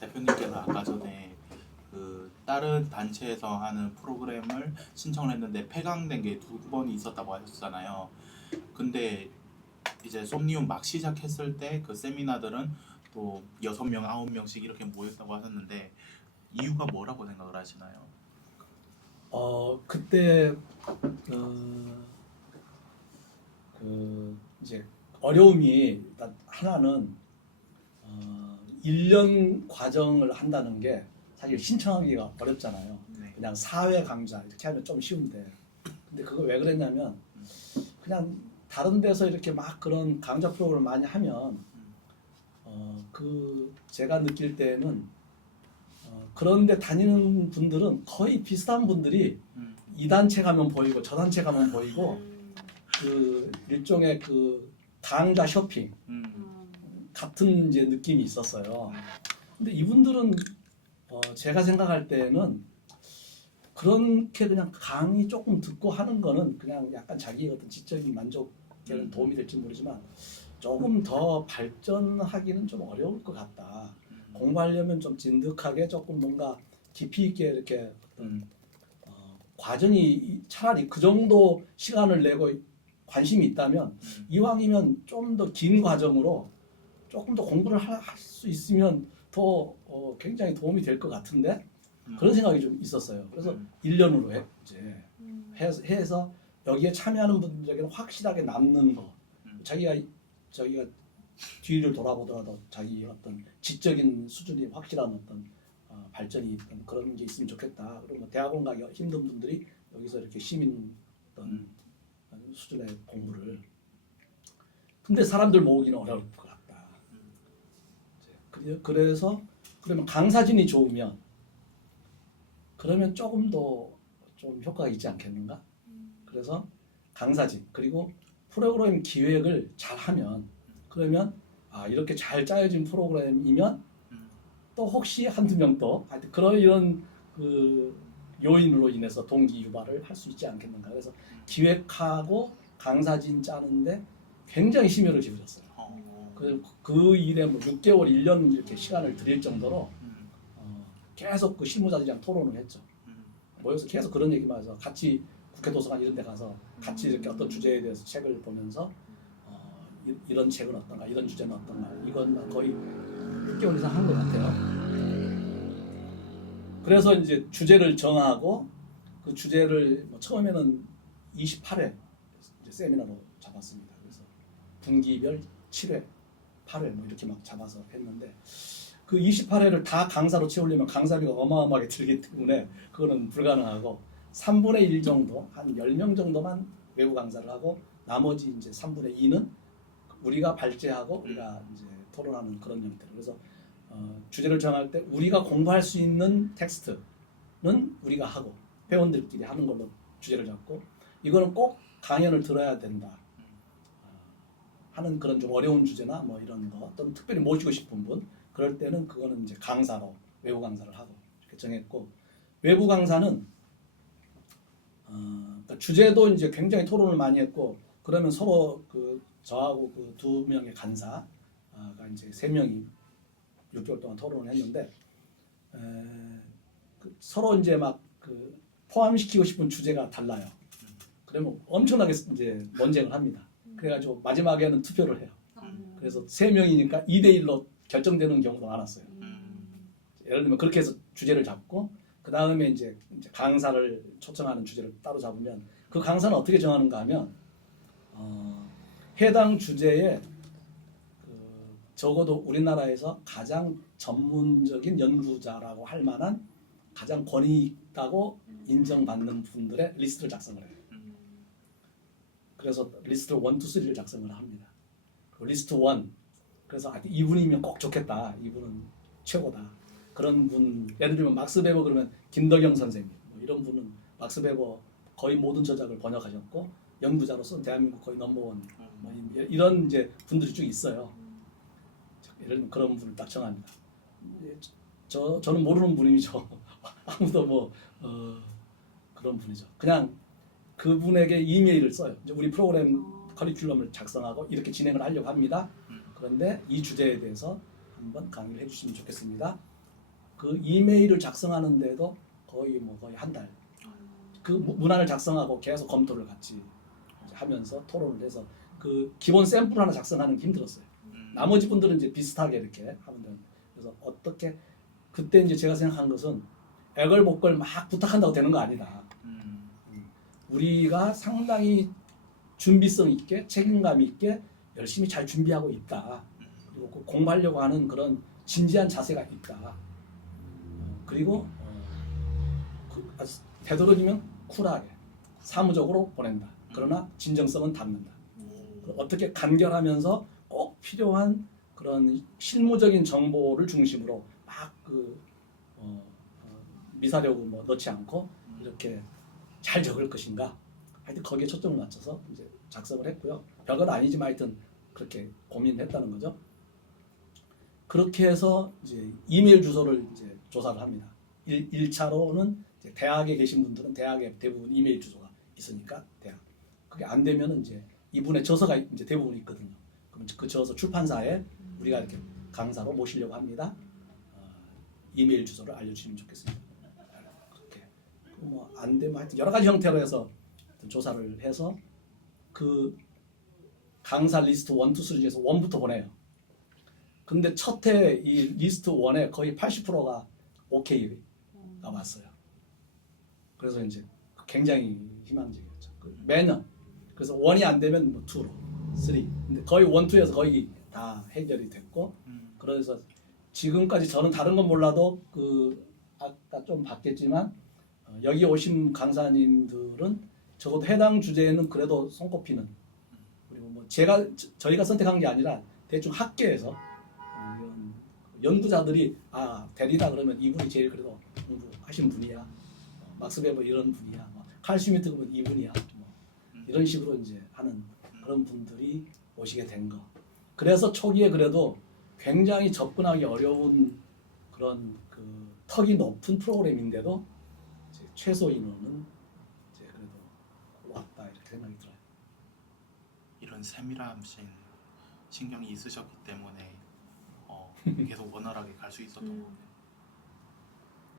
대표님께서 아까 전에 그 다른 단체에서 하는 프로그램을 신청을 했는데 폐강된 게 두 번이 있었다고 하셨잖아요. 근데 이제 솜니움 막 시작했을 때 그 세미나들은 또 6명, 9명씩 이렇게 모였다고 하셨는데 이유가 뭐라고 생각을 하시나요? 그때 이제 어려움이 일단 하나는 1년 과정을 한다는 게 사실 신청하기가 어렵잖아요. 네. 그냥 사회 강좌 이렇게 하면 좀 쉬운데, 근데 그거 왜 그랬냐면 그냥 다른 데서 이렇게 막 그런 강좌 프로그램을 많이 하면 제가 느낄 때는 그런데 다니는 분들은 거의 비슷한 분들이 이 단체 가면 보이고 저 단체 가면 보이고 그 일종의 그 강좌 쇼핑 같은 이제 느낌이 있었어요. 근데 이분들은 제가 생각할 때는 그렇게 그냥 강의 조금 듣고 하는 거는 그냥 약간 자기 어떤 지적인 만족에는 도움이 될지 모르지만 조금 더 발전하기는 좀 어려울 것 같다. 공부하려면 좀 진득하게 조금 뭔가 깊이 있게 이렇게 어떤 과정이 차라리 그 정도 시간을 내고 관심이 있다면 이왕이면 좀 더 긴 과정으로 조금 더 공부를 할 수 있으면 더 굉장히 도움이 될 것 같은데 그런 생각이 좀 있었어요. 그래서 1년으로 이제 해서 여기에 참여하는 분들에게는 확실하게 남는 거, 자기가 뒤를 돌아보더라도 자기 어떤 지적인 수준이 확실한 어떤 발전이 있던 그런 게 있으면 좋겠다. 그리고 뭐 대학원 가기 힘든 분들이 여기서 이렇게 시민 어떤 수준의 공부를. 근데 사람들 모으기는 어려울 것 같다. 그래서 그러면 강사진이 좋으면 그러면 조금 더 좀 효과가 있지 않겠는가? 그래서 강사진 그리고 프로그램 기획을 잘하면 그러면 이렇게 잘 짜여진 프로그램이면 또 혹시 한두 명 또 그런 이런 그 요인으로 인해서 동기 유발을 할 수 있지 않겠는가. 그래서 기획하고 강사진 짜는데 굉장히 심혈을 기울였어요. 그 일에 뭐 6개월, 1년 이렇게 시간을 들일 정도로 계속 그 실무자들이랑 토론을 했죠. 모여서 계속 그런 얘기만 해서 같이 국회 도서관 이런 데 가서 같이 이렇게 어떤 주제에 대해서 책을 보면서 이런 책은 어떤가, 이런 주제는 어떤가, 이건 거의 6개월 이상 한 것 같아요. 그래서 이제 주제를 정하고 그 주제를 뭐 처음에는 28회 이제 세미나로 잡았습니다. 그래서 분기별 7회, 8회 뭐 이렇게 막 잡아서 했는데 그 28회를 다 강사로 채우려면 강사비가 어마어마하게 들기 때문에 그거는 불가능하고 3분의 1 정도, 한 10명 정도만 외부 강사를 하고 나머지 이제 3분의 2는 우리가 발제하고 우리가 이제 토론하는 그런 형태로. 그래서 주제를 정할 때 우리가 공부할 수 있는 텍스트는 우리가 하고 회원들끼리 하는 걸로 주제를 잡고 이거는 꼭 강연을 들어야 된다 하는 그런 좀 어려운 주제나 뭐 이런 거 어떤 특별히 모시고 싶은 분 그럴 때는 그거는 이제 강사로 외부 강사를 하고 이렇게 정했고 외부 강사는 그러니까 주제도 이제 굉장히 토론을 많이 했고 그러면 서로 그 저하고 그 2명의 간사가 이제 3명이 6개월 동안 토론을 했는데 서로 이제 막 그 포함시키고 싶은 주제가 달라요. 그러면 엄청나게 이제 논쟁을 합니다. 그래가지고 마지막에는 투표를 해요. 그래서 3명이니까 2대1로 결정되는 경우도 많았어요. 예를 들면 그렇게 해서 주제를 잡고 그 다음에 이제 강사를 초청하는 주제를 따로 잡으면 그 강사는 어떻게 정하는가 하면 해당 주제에 적어도 우리나라에서 가장 전문적인 연구자라고 할 만한 가장 권위 있다고 인정받는 분들의 리스트를 작성을 해요. 그래서 리스트 1, 2, 3를 작성을 합니다. 리스트 1 그래서 이분이면 꼭 좋겠다. 이분은 최고다. 그런 분 예를 들면 막스 베버 그러면 김덕영 선생님 뭐 이런 분은 막스 베버 거의 모든 저작을 번역하셨고 연구자로서 대한민국 거의 넘버원 뭐 이런 이제 분들이 쭉 있어요. 예를 들면 그런 분을 딱 정합니다. 저는 모르는 분이죠. 아무도 뭐 그런 분이죠. 그냥 그분에게 이메일을 써요. 이제 우리 프로그램 커리큘럼을 작성하고 이렇게 진행을 하려고 합니다. 그런데 이 주제에 대해서 한번 강의를 해주시면 좋겠습니다. 그 이메일을 작성하는데도 거의 한 달. 그 문안을 작성하고 계속 검토를 같이 하면서 토론을 해서 그 기본 샘플 하나 작성하는 게 힘들었어요. 나머지 분들은 이제 비슷하게 이렇게 하면 되는데 그래서 어떻게 그때 이제 제가 생각한 것은 애걸복걸 막 부탁한다고 되는 거 아니다. 우리가 상당히 준비성 있게 책임감 있게 열심히 잘 준비하고 있다. 그리고 공부하려고 하는 그런 진지한 자세가 있다. 그리고 되도록이면 쿨하게 사무적으로 보낸다. 그러나 진정성은 담는다. 어떻게 간결하면서 꼭 필요한 그런 실무적인 정보를 중심으로 막 미사려고 넣지 않고 이렇게 잘 적을 것인가. 하여튼 거기에 초점을 맞춰서 이제 작성을 했고요. 별건 아니지만 하여튼 그렇게 고민했다는 거죠. 그렇게 해서 이제 이메일 주소를 이제 조사를 합니다. 1차로는 대학에 계신 분들은 대학에 대부분 이메일 주소가 있으니까 대학. 그게 안 되면은 이제 이분의 저서가 이제 대부분 있거든요. 그럼 그 저서 출판사에 우리가 이렇게 강사로 모시려고 합니다. 이메일 주소를 알려주시면 좋겠습니다. 그렇게 뭐 안 되면 하여튼 여러 가지 형태로 해서 조사를 해서 그 강사 리스트 1, 2, 3 중에서 1부터 보내요. 근데 첫 해 이 리스트 1에 거의 80%가 오케이가 왔어요. 그래서 이제 굉장히 희망적이었죠. 매년 그래서 1이 안 되면 뭐 2로 3. 근데 거의 1, 2에서 거의 다 해결이 됐고 그래서 지금까지 저는 다른 건 몰라도 아까 좀 봤겠지만 여기 오신 강사님들은 적어도 해당 주제에는 그래도 손꼽히는 그리고 뭐 저희가 선택한 게 아니라 대충 학계에서 이런 연구자들이 데리다 그러면 이분이 제일 그래도 공부하신 분이야. 막스 베버 이런 분이야. 칼 슈미트 그러면 이분이야. 이런 식으로 이제 하는 그런 분들이 오시게 된 거. 그래서 초기에 그래도 굉장히 접근하기 어려운 그런 턱이 높은 프로그램인데도 이제 최소 인원은 이제 그래도 왔다 이렇게 생각이 들어요. 이런 세밀하신 신경이 있으셨기 때문에 계속 원활하게 갈 수 있었던 것 같아요.